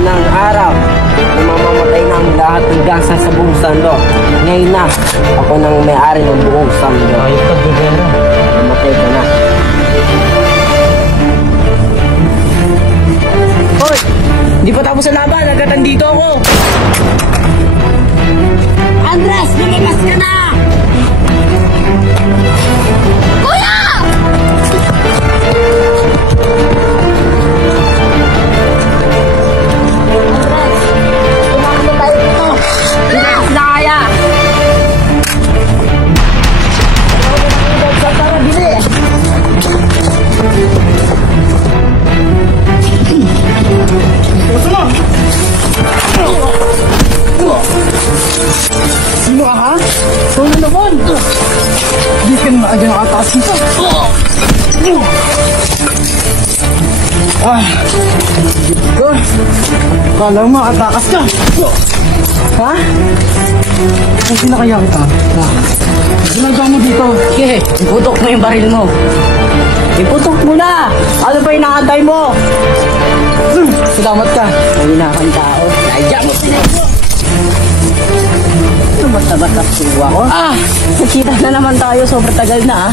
ng araw na mamamatay ng lahat ng gangsa sa buong Sando. Ngayon na, ako nang may-ari ng buong Sando. Ayos ka, Guerrero. Mamatay ka na. Hoy! Hindi pa tapos ang laban, agad dito ako! Andres, lumipas ka na! Kuya! Andres, tumakbo tayo dito! Lumipas na kaya! Tara, bili! Sino ka ha? Sino naman? Hindi ka na agad nakataas nito. Kala mo makatakas ka. Ha? Ang sinakaya kita. Ginagawa mo dito. Sige, iputok mo yung baril mo. Iputok mo na! Ano pa inaantay mo? Salamat ka. Mahina kang tao. Kaya mo pinito! Basta-basta suwa ko. Nakita na naman tayo. Sobrang tagal na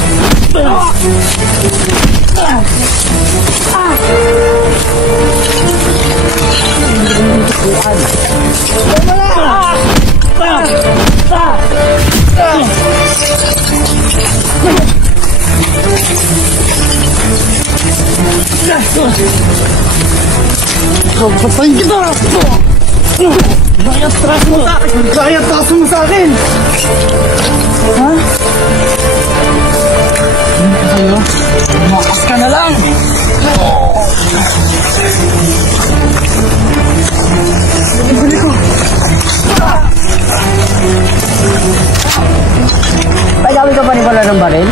Kapapain kita! Bayat taas mo sa akin! Bayat taas mo sa akin! Ha? Hindi ka kayo? Makas ka na lang! Bili ko! Ay, gawin ka pa rin pala ng baril?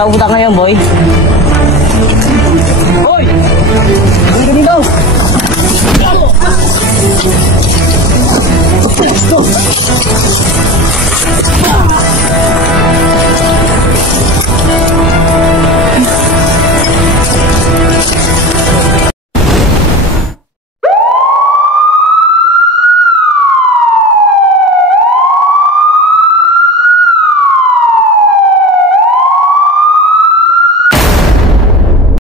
Tawag ka ngayon, boy. Hoy! Bili ka dito!